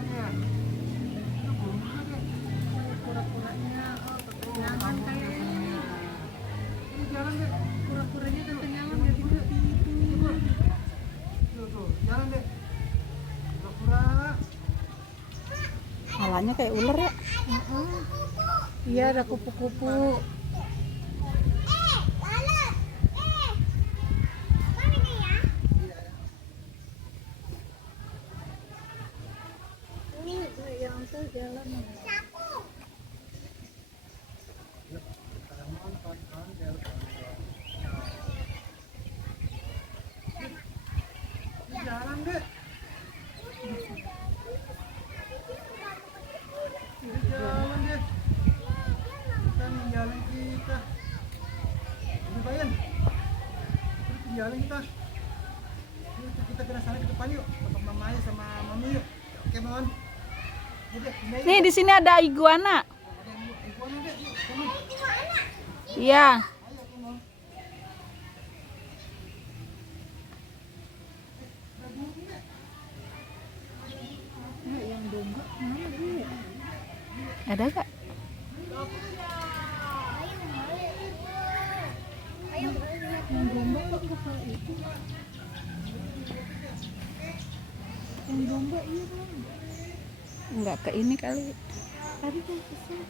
kura-kuranya. Kura-kuranya, oh kekenyangan kayaknya nih. Ini jalan deh. Kura-kuranya kekenyangan jadi tidur. Tuh, jalan deh. Kura-kura. Malahnya kayak ular ya. Iya, ada kupu-kupu. Yang tuh jalan. Jalan deh. Jalan deh. Kita ninggalin kita. Ini Bayan. Terus tinggalin kita. Yuk, kita ke sana ke depan yuk. Untuk mamanya sama mami yuk. Oke, Mon. Nih di sini ada iguana. Iya. Ada gak? Enggak ke ini kali. Tadi kan kesini.